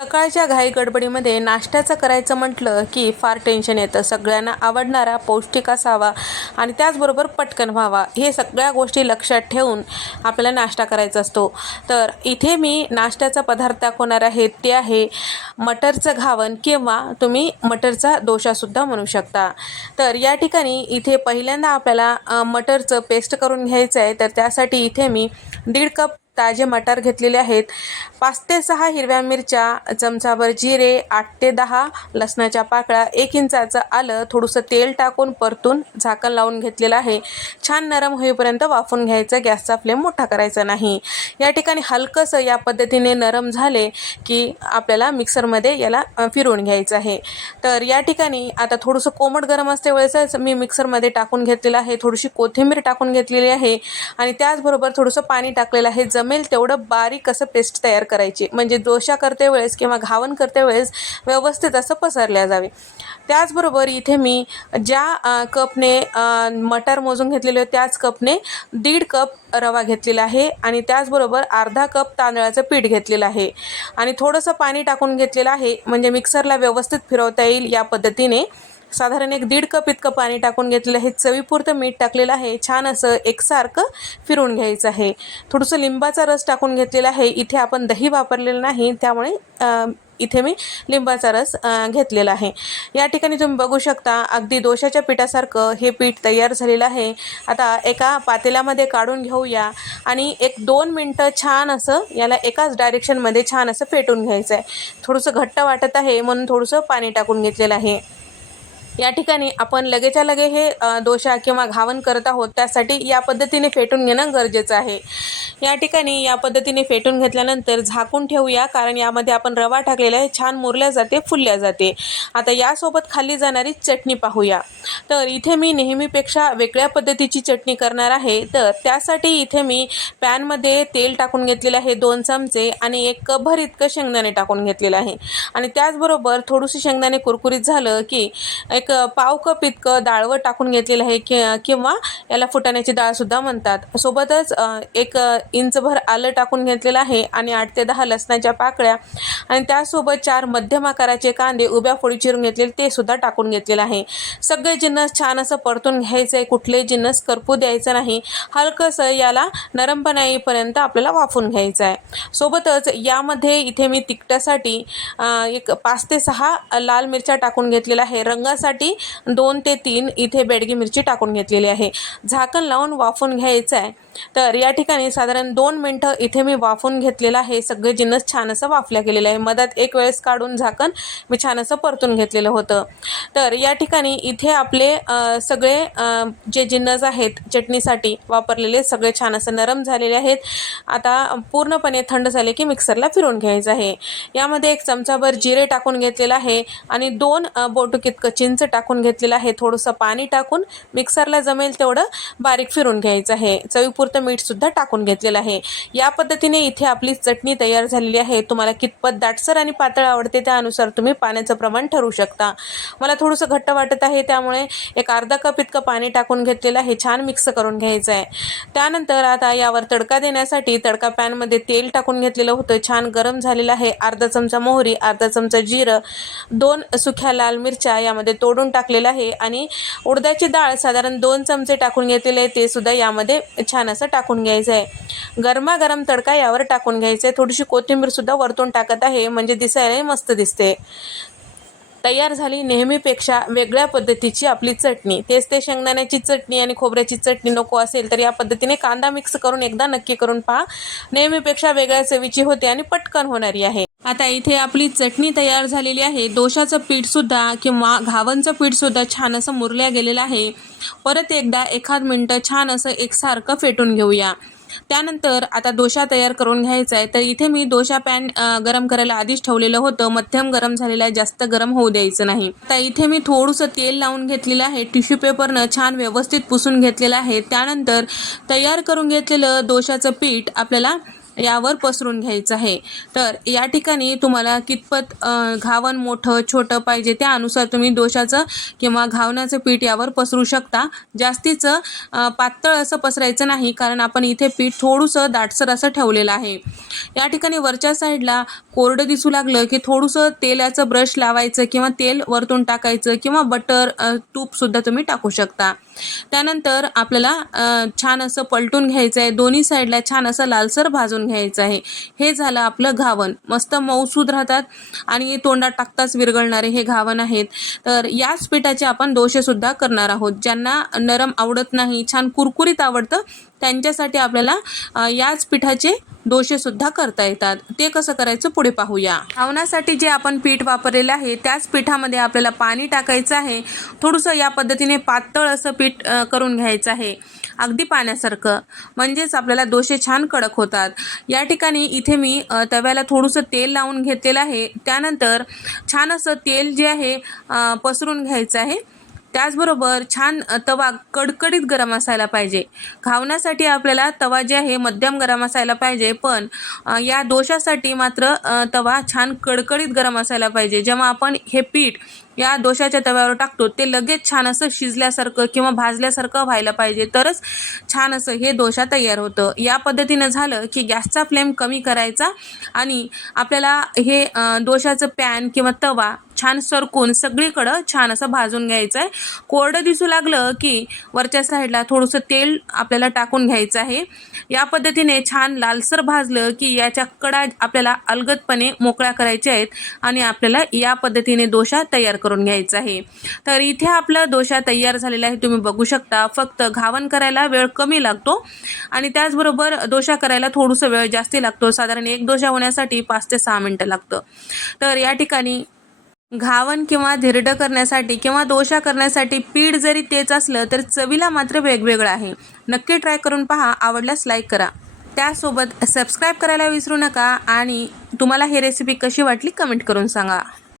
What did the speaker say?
सकाळच्या घाई गडबडीमध्ये नाश्त्याचं करायचं म्हटलं की फार टेन्शन येतं. सगळ्यांना आवडणारा पौष्टिक असावा आणि त्याचबरोबर पटकन व्हावा. हे सगळ्या गोष्टी लक्षात ठेवून आपल्याला नाश्ता करायचा असतो. तर इथे मी नाश्त्याचा पदार्थ दाखवणार आहे. ते आहे मटरचं घावन किंवा तुम्ही मटरचा डोशासुद्धा म्हणू शकता. तर या ठिकाणी इथे पहिल्यांदा आपल्याला मटरचं पेस्ट करून घ्यायचं आहे. तर त्यासाठी इथे मी दीड कप ताजे मटार घेतलेले आहेत पाच ते सहा हिरव्या मिरच्या चमचाभर जिरे आठ ते दहा लसणाच्या पाकळ्या एक इंचाचं आलं थोडंसं तेल टाकून परतून झाकण लावून घेतलेलं आहे. छान नरम होईपर्यंत वाफून घ्यायचं गॅसचा फ्लेम मोठा करायचा नाही. या ठिकाणी हलकंसं या पद्धतीने नरम झाले की आपल्याला मिक्सरमध्ये याला फिरवून घ्यायचं आहे. तर या ठिकाणी आता थोडंसं कोमट गरम असते वेळेसच मी मिक्सरमध्ये टाकून घेतलेलं आहे. थोडीशी कोथिंबीर टाकून घेतलेली आहे आणि त्याचबरोबर थोडंसं पाणी टाकलेलं आहे. जमेल तेवढं बारीक असं पेस्ट तयार करायची. म्हणजे दोशा करते वेळेस किंवा घावन करते वेळेस व्यवस्थित असं पसरल्या जावे. त्याचबरोबर इथे मी ज्या कपने मटार मटर मोजून घेतलेले त्याच कपने दीड कप रवा घेतलेला आहे आणि त्याचबरोबर अर्धा कप तांदळाचं पीठ घेतलेलं आहे. आणि थोडंसं पाणी टाकून घेतलेलं आहे. म्हणजे मिक्सरला व्यवस्थित फिरवता येईल या पद्धतीने. साधारण एक दीड कप इतकं पाणी टाकून घेतलेलं आहे. चवीपुरतं मीठ टाकलेलं आहे. छान असं एकसारखं फिरून घ्यायचं आहे. थोडंसं लिंबाचा रस टाकून घेतलेला आहे. इथे आपण दही वापरलेलं नाही. त्यामुळे इथे मी लिंबाचा रस घेतलेला आहे. या ठिकाणी तुम्ही बघू शकता अगदी दोशाच्या पिठासारखं हे पीठ तयार झालेलं आहे. आता एका पातेल्यामध्ये काढून घेऊया आणि एक दोन मिनटं छान असं याला एकाच डायरेक्शनमध्ये छान असं फेटून घ्यायचं आहे थोडंसं घट्ट वाटत आहे म्हणून थोडंसं पाणी टाकून घेतलेलं आहे. या ठिकाणी आपण लगेच्या लगे हे अ, डोशा किंवा घावन करत आहोत त्यासाठी या पद्धतीने फेटून घेणं गरजेचं आहे. या ठिकाणी या पद्धतीने फेटून घेतल्यानंतर झाकून ठेवूया कारण यामध्ये आपण रवा टाकलेला आहे छान मुरल्या जाते फुलल्या जाते. आता यासोबत खाल्ली जाणारी चटणी पाहूया. तर इथे मी नेहमीपेक्षा वेगळ्या पद्धतीची चटणी करणार आहे. तर त्यासाठी इथे मी पॅनमध्ये तेल टाकून घेतलेलं आहे दोन चमचे आणि एक कभर इतकं शेंगदाणे टाकून घेतलेलं आहे. आणि त्याचबरोबर थोडीशी शेंगदाणे कुरकुरीत झालं की एक पाव कप इतकं डाळवर टाकून घेतलेलं आहे कि किंवा याला फुटाण्याची डाळसुद्धा म्हणतात. सोबतच एक इंचभर आलं टाकून घेतलेलं आहे आणि आठ ते दहा लसणाच्या पाकळ्या आणि त्यासोबत चार मध्यम आकाराचे कांदे उभ्या फोडी चिरून घेतलेले ते सुद्धा टाकून घेतलेलं आहे. सगळे जिन्नस छान असं परतून घ्यायचं आहे कुठलेही जिन्नस करपू द्यायचं नाही. हलकंसं याला नरमपणा येईपर्यंत आपल्याला वाफून घ्यायचं आहे सोबतच यामध्ये इथे मी तिखटासाठी एक पाच ते सहा लाल मिरच्या टाकून घेतलेल्या आहे. रंगासाठी दोन ते तीन इथे बेडगी मिरची टाकून घेतलेली आहे. झाकण लावून वाफून घ्यायचं आहे तर या ठिकाणी साधारण दोन मिनटं इथे मी वाफून घेतलेलं आहे. सगळे जिन्नस छान असं वाफल्या गेलेलं आहे. मधात एक वेळेस काढून झाकण मी छान असं परतून घेतलेलं होतं. तर या ठिकाणी इथे आपले सगळे जे जिन्नस आहेत चटणीसाठी वापरलेले सगळे छान असं नरम झालेले आहेत. आता पूर्णपणे थंड झाले की मिक्सरला फिरून घ्यायचं आहे. यामध्ये एक चमचाभर जिरे टाकून घेतलेलं आहे आणि दोन अ, बोटूक इतकं चिंच टाकून घेतलेलं आहे. थोडंसं पाणी टाकून मिक्सरला जमेल तेवढं बारीक फिरून घ्यायचं आहे. चवीपूर चवीपुरतं मीठसुद्धा टाकून घेतलेलं आहे. या पद्धतीने इथे आपली चटणी तयार झालेली आहे. तुम्हाला कितपत दाटसर आणि पातळ आवडते त्यानुसार तुम्ही पाण्याचं प्रमाण ठरवू शकता. मला थोडंसं घट्ट वाटत आहे त्यामुळे एक अर्धा कप इतकं पाणी टाकून घेतलेलं आहे. छान मिक्स करून घ्यायचं आहे. त्यानंतर आता यावर तडका देण्यासाठी तडका पॅनमध्ये तेल टाकून घेतलेलं होतं. छान गरम झालेलं आहे. अर्धा चमचा मोहरी अर्धा चमचा जिरं दोन सुख्या लाल मिरच्या यामध्ये तोडून टाकलेलं आहे. आणि उडदाची डाळ साधारण दोन चमचे टाकून घेतलेले आहे. ते सुद्धा यामध्ये छान असं टाकून घ्यायचं आहे गरमागरम तडका यावर टाकून घ्यायचा आहे थोडीशी कोथिंबीर सुद्धा वरतून टाकत आहे. म्हणजे दिसायलाही मस्त दिसते. तयार झाली नेहमीपेक्षा वेगळ्या पद्धतीची आपली चटणी. तेच ते शेंगदाण्याची चटणी आणि खोबऱ्याची चटणी नको असेल तर या पद्धतीने कांदा मिक्स करून एकदा नक्की करून पहा. नेहमीपेक्षा वेगळ्या चवीची होते आणि पटकन होणारी आहे. आता इथे आपली चटणी तयार झालेली आहे. दोशाचं पीठसुद्धा किंवा घावनचं पीठसुद्धा छान असं मुरल्या गेलेलं आहे. परत एकदा एखाद मिनटं छान असं एकसारखं फेटून घेऊया. त्यानंतर आता दोशा तयार करून घ्यायचा आहे. तर इथे मी दोशा पॅन गरम करायला आधीच ठेवलेलं होतं. मध्यम गरम झालेलं आहे. जास्त गरम होऊ द्यायचं नाही. आता इथे मी थोडंसं तेल लावून घेतलेलं आहे. टिश्यू पेपरनं छान व्यवस्थित पुसून घेतलेलं आहे. त्यानंतर तयार करून घेतलेलं दोशाचं पीठ आपल्याला यावर पसरून घ्यायचं आहे. तर या ठिकाणी तुम्हाला कितपत घावन मोठं छोटं पाहिजे त्यानुसार तुम्ही दोशाचं किंवा घावण्याचं पीठ यावर पसरू शकता. जास्तीचं पातळ असं पसरायचं नाही कारण आपण इथे पीठ थोडंसं दाटसर असं ठेवलेलं आहे. या ठिकाणी वरच्या साईडला कोरडं दिसू लागलं की थोडंसं तेलाचं ब्रश लावायचं किंवा तेल वरतून टाकायचं किंवा बटर तूपसुद्धा तुम्ही टाकू शकता. त्यानंतर आपल्याला छान असं पलटून घ्यायचं आहे. दोन्ही साईडला छान असं लालसर भाजून घ्यायचं आहे. हे झालं आपलं घावन. मस्त मऊसूद राहतात आणि तोंडात टाकताच विरघळणारे हे घावन आहेत. तर याच पिठाचे आपण दोषेसुद्धा करणार आहोत. ज्यांना नरम आवडत नाही छान कुरकुरीत आवडतं त्यांच्यासाठी आपल्याला याच पिठाचे दोषेसुद्धा करता येतात. ते कसं करायचं पुढे पाहूया. घावण्यासाठी जे आपण पीठ वापरलेलं आहे त्याच पिठामध्ये आपल्याला पाणी टाकायचं आहे. थोडंसं या पद्धतीने पातळ असं पीठ करून घ्यायचं आहे. अगदी पाण्यासारखं. म्हणजेच आपल्याला दोसे छान कडक होतात. या ठिकाणी इथे मी तव्याला थोडंसं तेल लावून घेतलेलं आहे. त्यानंतर छान असं तेल जे आहे पसरून घ्यायचं आहे. त्याचबरोबर छान तवा कडकडीत गरम असायला पाहिजे. खावण्यासाठी आपल्याला तवा जे आहे मध्यम गरम असायला पाहिजे पण या दोशासाठी मात्र तवा छान कडकडीत गरम असायला पाहिजे. जेव्हा आपण हे पीठ या दोशाच्या तव्यावर टाकतो ते लगेच छान असं शिजल्यासारखं किंवा भाजल्यासारखं व्हायला पाहिजे. तरच छान असं हे दोशा तयार होतं. या पद्धतीनं झालं की गॅसचा फ्लेम कमी करायचा आणि आपल्याला हे दोशाचं पॅन किंवा तवा छान सरकून सगळीकडं छान असं भाजून घ्यायचं आहे कोरडं दिसू लागलं की वरच्या साईडला थोडंसं तेल आपल्याला टाकून घ्यायचं आहे. या पद्धतीने छान लालसर भाजलं की याच्या कडा आपल्याला अलगदपणे मोकळ्या करायच्या आहेत आणि आपल्याला या पद्धतीने दोशा तयार करून घ्यायचा आहे. तर इथे आपला दोशा तयार झालेला आहे तुम्ही बघू शकता. फक्त घावन करायला वेळ कमी लागतो आणि त्याचबरोबर दोशा करायला थोडंसं वेळ जास्ती लागतो. साधारण एक दोशा होण्यासाठी पाच ते सहा मिनटं लागतं. तर या ठिकाणी घावन किंवा धिरडं करण्यासाठी किंवा दोशा करण्यासाठी पीठ जरी तेच असलं तर चवीला मात्र वेगवेगळं आहे. नक्की ट्राय करून पहा. आवडल्यास लाईक करा. त्यासोबत सबस्क्राईब करायला विसरू नका आणि तुम्हाला ही रेसिपी कशी वाटली कमेंट करून सांगा.